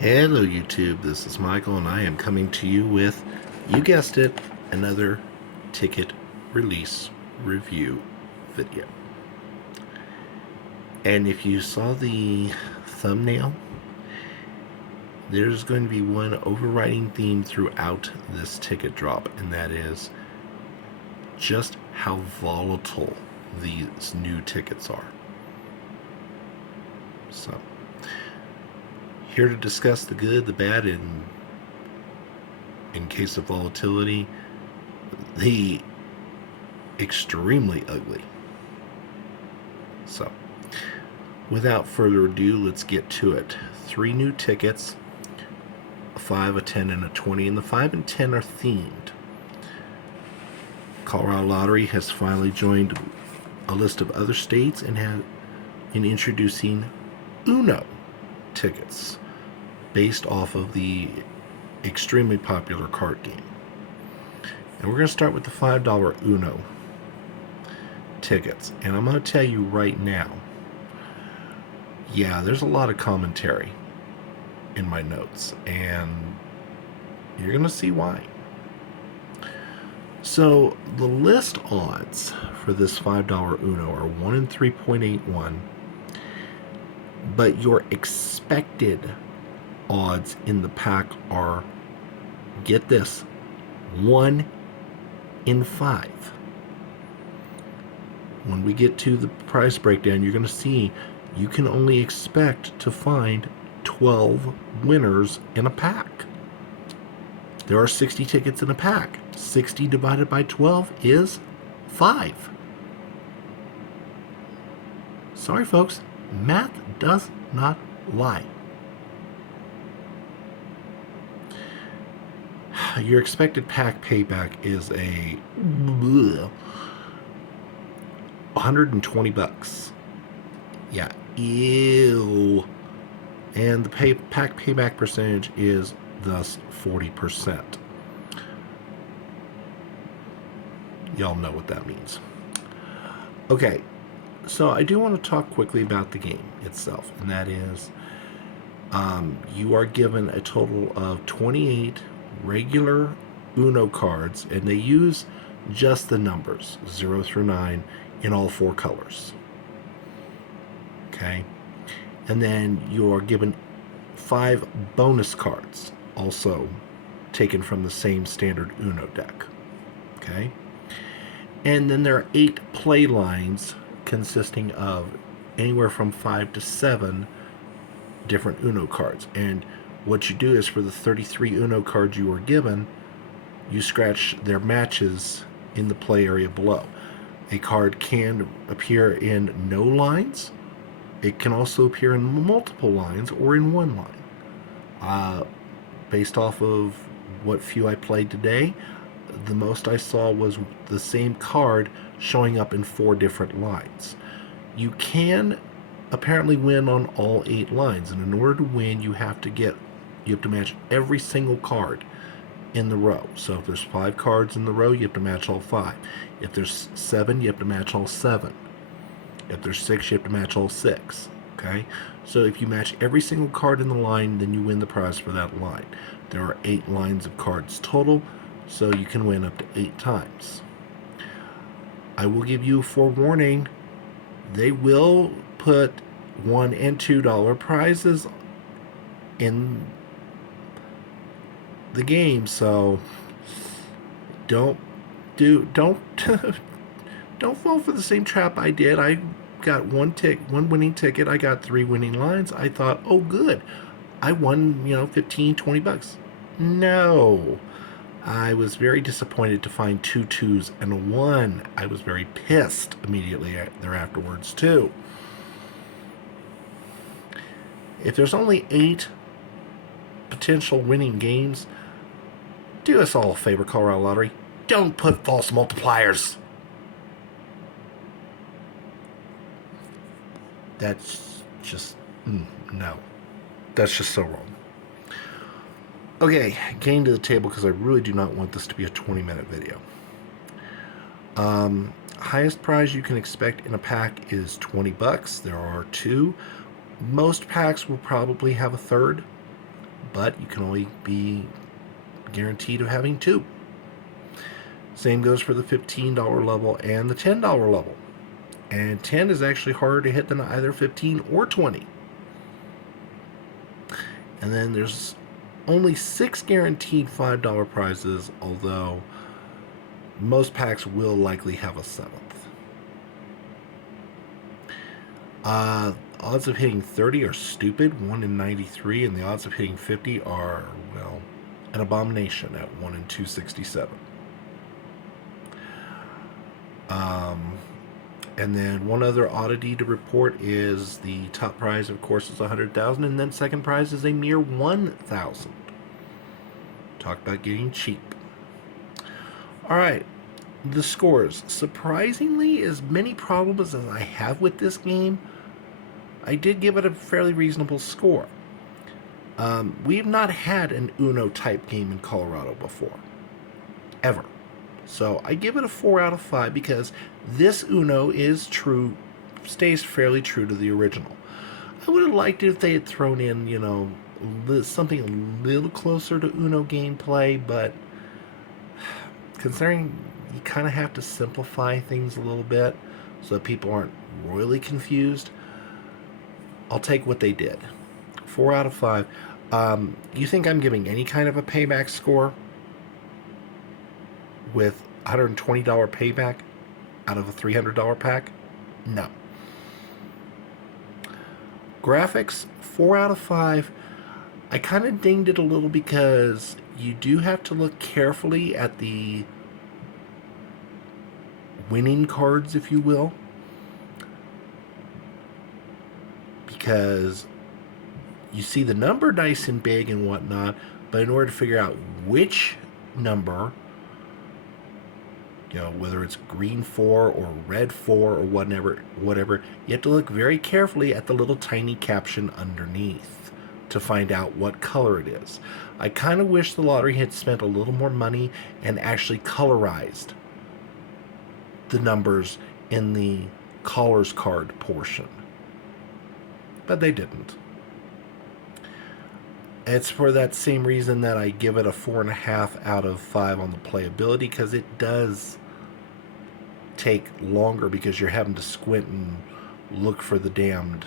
Hello YouTube, this is Michael and I am coming to you with, you guessed it, another ticket release review video. And if you saw the thumbnail, there's going to be one overriding theme throughout this ticket drop, and that is just how volatile these new tickets are. So, here to discuss the good, the bad, and in case of volatility, the extremely ugly. So, without further ado, let's get to it. 3 new tickets, a 5, a 10, and a 20, and the 5 and 10 are themed. Colorado Lottery has finally joined a list of other states in introducing Uno tickets based off of the extremely popular card game. And we're going to start with the $5 Uno tickets. And I'm going to tell you right now, yeah, there's a lot of commentary in my notes, and you're going to see why. So the list odds for this $5 Uno are 1 in 3.81, but your expected odds in the pack are, get this, 1 in 5. When we get to the price breakdown, you're going to see you can only expect to find 12 winners in a pack. There are 60 tickets in a pack. 60 divided by 12 is 5. Sorry, folks. Math does not lie. Your expected pack payback is a 120 bucks. Yeah, ew. And the pack payback percentage is thus 40%. Y'all know what that means. Okay, so I do want to talk quickly about the game itself, and that is you are given a total of 28 regular Uno cards, and they use just the numbers 0 through 9 in all 4 colors. Okay, and then you're given 5 bonus cards, also taken from the same standard Uno deck. Okay, and then there are 8 play lines consisting of anywhere from 5 to 7 different Uno cards. And what you do is, for the 33 Uno cards you are given, you scratch their matches in the play area below. A card can appear in no lines. It can also appear in multiple lines or in one line. Based off of what few I played today, the most I saw was the same card showing up in 4 different lines. You can apparently win on all 8 lines, and in order to win, you have to match every single card in the row. So if there's 5 cards in the row, you have to match all 5. If there's 7, you have to match all 7. If there's 6, you have to match all 6. Okay? So if you match every single card in the line, then you win the prize for that line. There are 8 lines of cards total, so you can win up to 8 times. I will give you a forewarning. They will put $1 and $2 prizes in the game, so don't fall for the same trap I did. I got one winning ticket. I got 3 winning lines. I thought, oh good, I won 15, 20 bucks. No, I was very disappointed to find 2 2s and a 1. I was very pissed immediately thereafterwards too. If there's only 8 potential winning games, do us all a favor, Colorado Lottery. Don't put false multipliers. That's just, no. That's just so wrong. Okay, getting to the table, because I really do not want this to be a 20-minute video. Highest prize you can expect in a pack is 20 bucks. There are 2. Most packs will probably have a third. but you can only be guaranteed of having 2. Same goes for the $15 level and the $10 level. And 10 is actually harder to hit than either 15 or 20. And then there's only 6 guaranteed $5 prizes, although most packs will likely have a 7th. Odds of hitting 30 are stupid, 1 in 93, and the odds of hitting 50 are, well, an abomination at 1 in 267. And then one other oddity to report is the top prize, of course, is 100,000, and then second prize is a mere 1,000. Talk about getting cheap. All right, the scores. Surprisingly, as many problems as I have with this game, I did give it a fairly reasonable score. We've not had an Uno type game in Colorado before, ever. So I give it a 4 out of 5 because this Uno stays fairly true to the original. I would have liked it if they had thrown in, something a little closer to Uno gameplay, but considering you kind of have to simplify things a little bit so that people aren't royally confused, I'll take what they did. 4 out of 5. You think I'm giving any kind of a payback score with $120 payback out of a $300 pack? No. Graphics, 4 out of 5. I kind of dinged it a little because you do have to look carefully at the winning cards, if you will, because you see the number nice and big and whatnot, but in order to figure out which number, whether it's green 4 or red 4 or whatever, you have to look very carefully at the little tiny caption underneath to find out what color it is. I kind of wish the lottery had spent a little more money and actually colorized the numbers in the caller's card portion. But they didn't. It's for that same reason that I give it a 4.5 out of 5 on the playability, because it does take longer because you're having to squint and look for the damned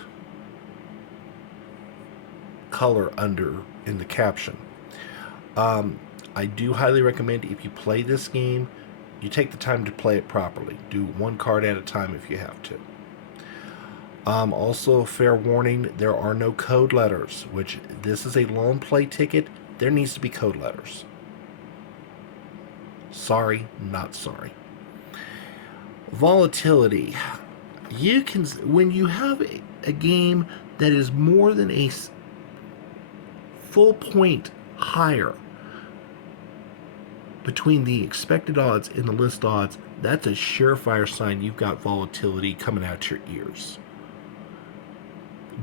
color under in the caption. I do highly recommend, if you play this game, you take the time to play it properly. Do one card at a time if you have to. Also, fair warning, there are no code letters, which this is a long play ticket. There needs to be code letters. Sorry, not sorry. Volatility. When you have a game that is more than a full point higher between the expected odds and the list odds, that's a surefire sign you've got volatility coming out your ears.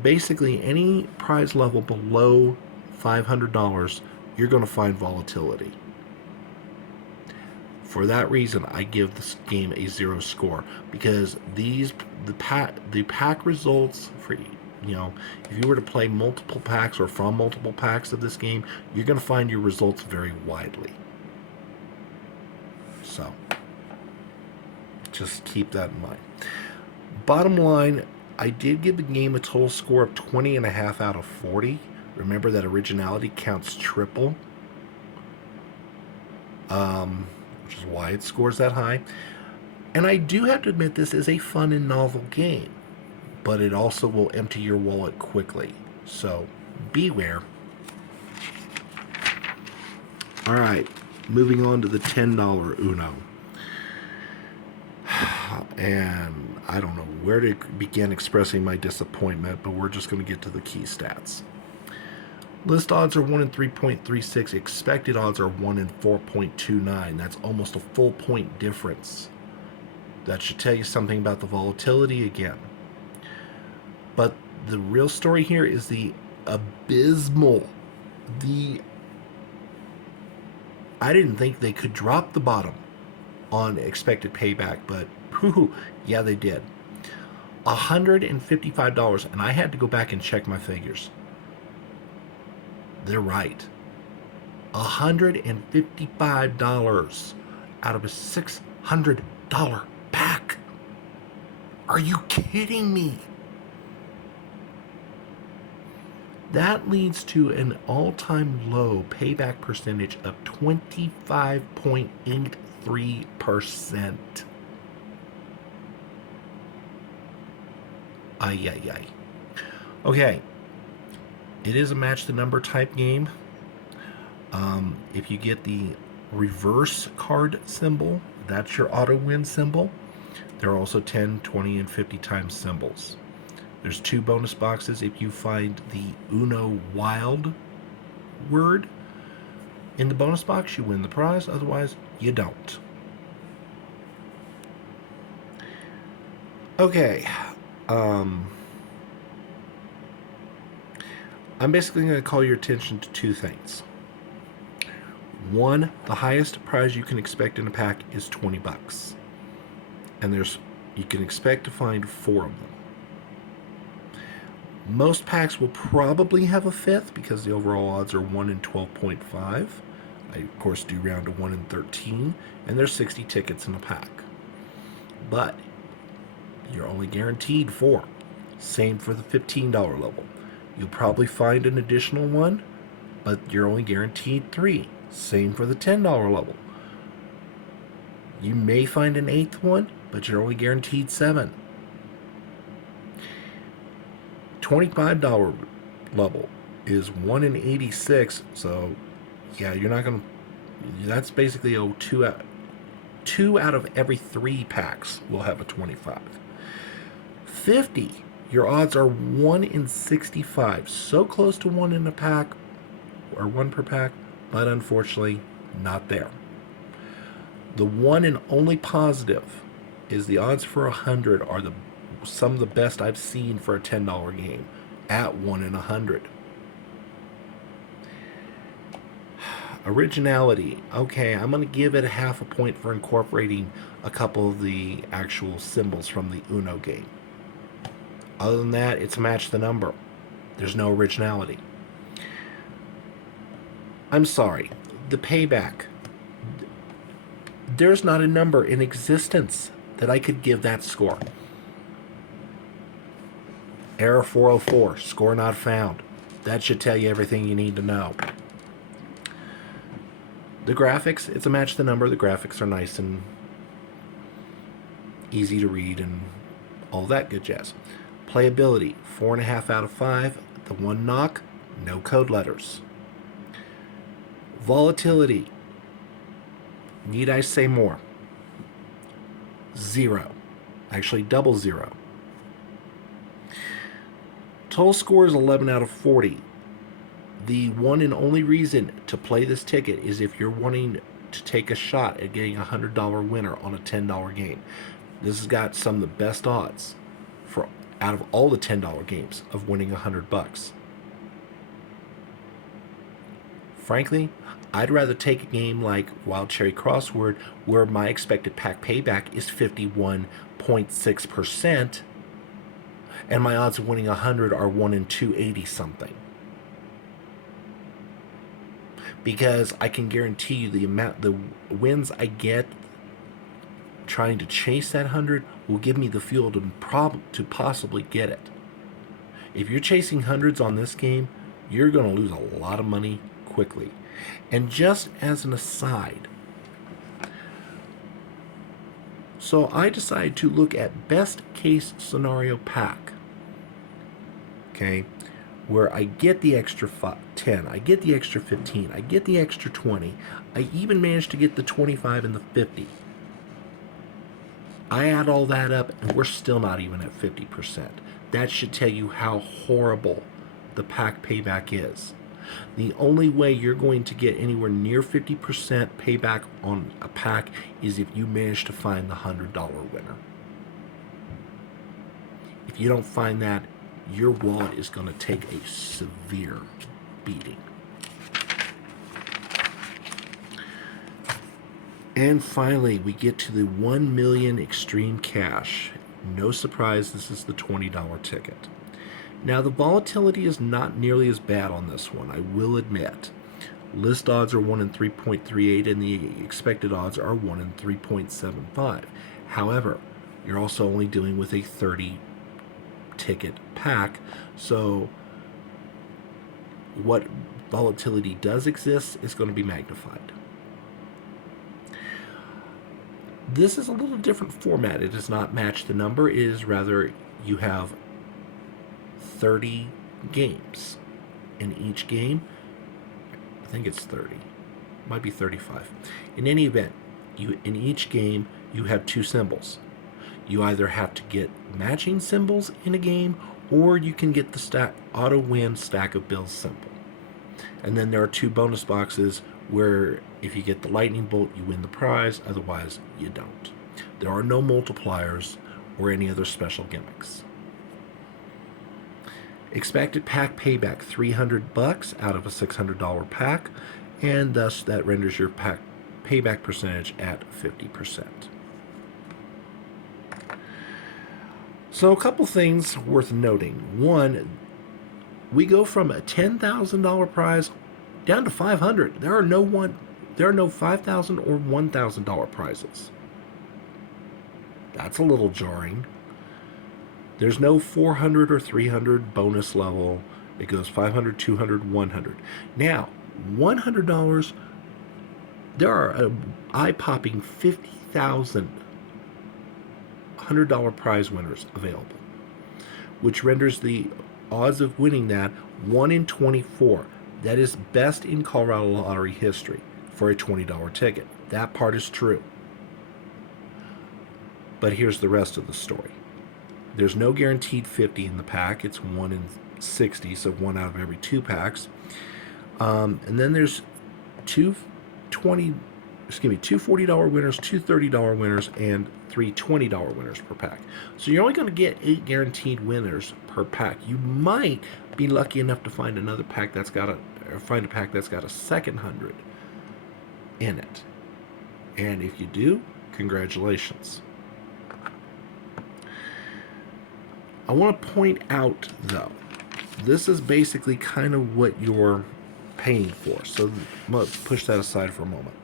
Basically, any prize level below $500, you're going to find volatility. For that reason, I give this game a 0 score, because the pack results for, if you were to play multiple packs or from multiple packs of this game, you're going to find your results vary widely. So, just keep that in mind. Bottom line, I did give the game a total score of 20.5 out of 40. Remember that originality counts triple, which is why it scores that high. And I do have to admit, this is a fun and novel game, but it also will empty your wallet quickly. So beware. All right, moving on to the $10 Uno. And I don't know where to begin expressing my disappointment, but we're just going to get to the key stats. List odds are 1 in 3.36. Expected odds are 1 in 4.29. That's almost a full point difference. That should tell you something about the volatility again. But the real story here is the abysmal. I didn't think they could drop the bottom on expected payback, but yeah, they did. $155, and I had to go back and check my figures. They're right. $155 out of a $600 pack. Are you kidding me? That leads to an all-time low payback percentage of 25.83%. Ay, ay, ay. Okay. It is a match the number type game. If you get the reverse card symbol, that's your auto win symbol. There are also 10, 20, and 50 times symbols. There's 2 bonus boxes if you find the Uno Wild word in the bonus box, you win the prize. Otherwise, you don't. Okay. I'm basically going to call your attention to 2 things. One, the highest prize you can expect in a pack is $20. And you can expect to find 4 of them. Most packs will probably have a 5th because the overall odds are 1 in 12.5. I, of course, do round to 1 in 13, and there's 60 tickets in a pack. But you're only guaranteed 4. Same for the $15 level. You'll probably find an additional one, but you're only guaranteed 3. Same for the $10 level. You may find an 8th one, but you're only guaranteed 7. $25 level is 1 in 86, so yeah, you're not going to, that's basically 2 out of every 3 packs will have a 25. 50, your odds are 1 in 65, so close to 1 in a pack, or 1 per pack, but unfortunately not there. The one and only positive is the odds for 100 are some of the best I've seen for a $10 game, at 1 in 100. Originality. Okay, I'm going to give it a half a point for incorporating a couple of the actual symbols from the Uno game. Other than that, it's match the number. There's no originality. I'm sorry. The payback. There's not a number in existence that I could give that score. Error 404, score not found. That should tell you everything you need to know. The graphics, it's a match the number. The graphics are nice and easy to read and all that good jazz. Playability, 4.5 out of 5. The one knock, no code letters. Volatility, need I say more? 0. Actually, double 0. Total score is 11 out of 40. The one and only reason to play this ticket is if you're wanting to take a shot at getting a $100 winner on a $10 game. This has got some of the best odds for out of all the $10 games of winning $100. Frankly, I'd rather take a game like Wild Cherry Crossword, where my expected pack payback is 51.6%, and my odds of winning 100 are 1 in 280 something. Because I can guarantee you the wins I get trying to chase that 100 will give me the fuel to possibly get it. If you're chasing hundreds on this game, you're going to lose a lot of money quickly. And just as an aside, so I decided to look at best case scenario pack. Okay, where I get the extra 10, I get the extra 15, I get the extra 20, I even managed to get the 25 and the 50. I add all that up and we're still not even at 50%. That should tell you how horrible the pack payback is. The only way you're going to get anywhere near 50% payback on a pack is if you manage to find the $100 winner. If you don't find that, your wallet is going to take a severe beating. And finally, we get to the 1 million extreme cash. No surprise, this is the $20 ticket. Now, the volatility is not nearly as bad on this one, I will admit. List odds are 1 in 3.38, and the expected odds are 1 in 3.75. However, you're also only dealing with a 30 ticket pack, so what volatility does exist is going to be magnified. This is a little different format. It does not match the number. It is rather, you have 30 games. In each game, I think it's 30. Might be 35. In any event, in each game, you have two symbols. You either have to get matching symbols in a game, or you can get the auto win stack of bills symbol. And then there are two bonus boxes where if you get the lightning bolt, you win the prize, otherwise you don't. There are no multipliers or any other special gimmicks. Expected pack payback, $300 out of a $600 pack, and thus that renders your pack payback percentage at 50%. So a couple things worth noting. One, we go from a $10,000 prize down to $500. There are no $5,000 or $1,000 prizes. That's a little jarring. There's no 400 or 300 bonus level. It goes 500, 200, 100. Now, $100, there are eye-popping 50,000 $100 prize winners available, which renders the odds of winning that 1 in 24. That is best in Colorado lottery history for a $20 ticket. That part is true. But here's the rest of the story. There's no guaranteed 50 in the pack. It's 1 in 60, so 1 out of every 2 packs. And then there's two $40 winners, two $30 winners, and 3 $20 winners per pack. So you're only going to get 8 guaranteed winners per pack. You might be lucky enough to find a pack that's got a second 100 in it. And if you do, congratulations. I want to point out, though, this is basically kind of what you're paying for. So I'm going to push that aside for a moment.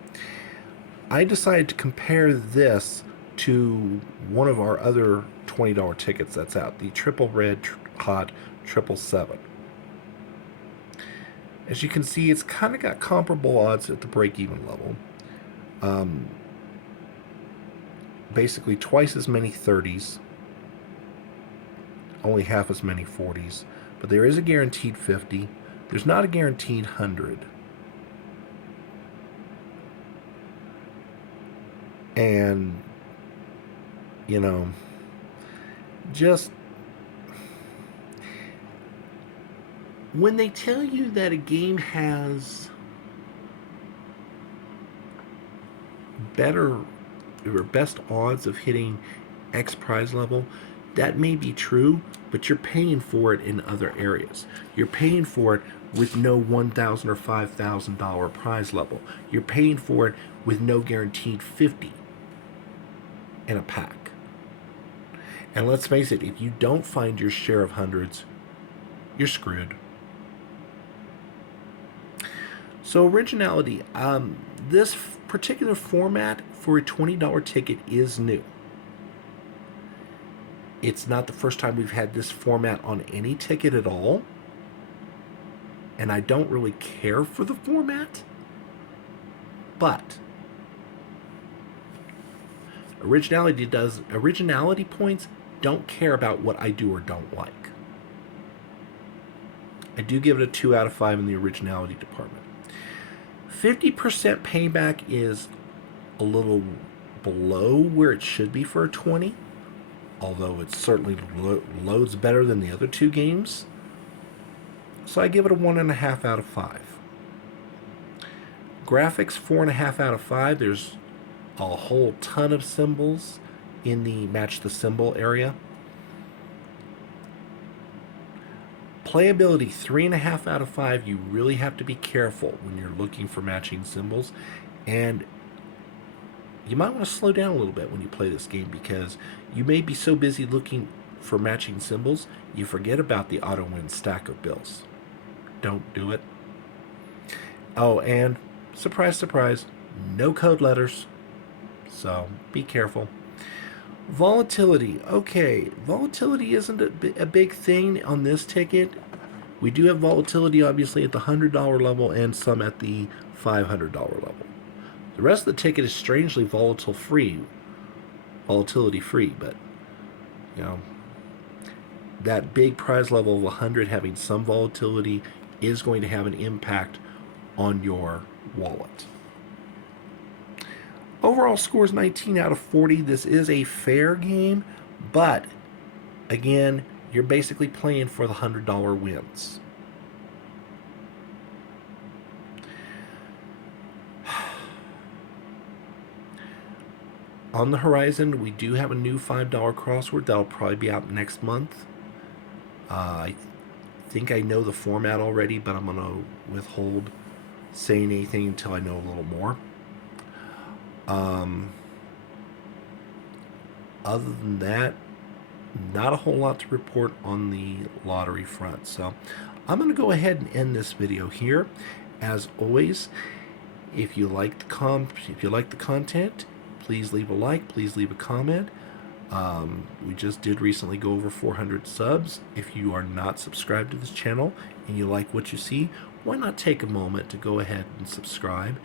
I decided to compare this to one of our other $20 tickets that's out, the Triple Red Hot 777. As you can see, it's kind of got comparable odds at the break-even level. Basically twice as many 30s, only half as many 40s, but there is a guaranteed 50. There's not a guaranteed 100. And, just when they tell you that a game has better or best odds of hitting X prize level, that may be true, but you're paying for it in other areas. You're paying for it with no $1,000 or $5,000 prize level. You're paying for it with no guaranteed 50 in a pack. And let's face it, if you don't find your share of hundreds, you're screwed. So originality, this particular format for a $20 ticket is new. It's not the first time we've had this format on any ticket at all. And I don't really care for the format. But originality points don't care about what I do or don't like. I do give it a 2 out of 5 in the originality department. 50% payback is a little below where it should be for a 20, although it certainly loads better than the other 2 games. So I give it a 1.5 out of 5. Graphics, 4.5 out of 5. There's a whole ton of symbols in the match the symbol area. Playability, 3.5 out of 5. You really have to be careful when you're looking for matching symbols, and you might want to slow down a little bit when you play this game, because you may be so busy looking for matching symbols, you forget about the auto win stack of bills. Don't do it. Oh, and surprise, surprise, no code letters. So be careful. Volatility. Okay, volatility isn't a big thing on this ticket. We do have volatility, obviously, at the $100 level and some at the $500 level. The rest of the ticket is strangely volatility free, but you know that big prize level of 100 having some volatility is going to have an impact on your wallet. Overall score is 19 out of 40. This is a fair game, but again, you're basically playing for the $100 wins. On the horizon, we do have a new $5 crossword that'll probably be out next month. I think I know the format already, but I'm going to withhold saying anything until I know a little more. Other than that, not a whole lot to report on the lottery front. So I'm going to go ahead and end this video here. As always, if you like the content, please leave a like, please leave a comment. We just did recently go over 400 subs. If you are not subscribed to this channel and you like what you see, why not take a moment to go ahead and subscribe?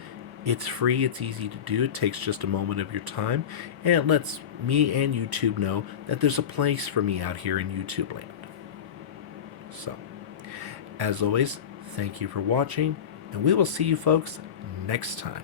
It's free, it's easy to do, it takes just a moment of your time, and it lets me and YouTube know that there's a place for me out here in YouTube land. So, as always, thank you for watching, and we will see you folks next time.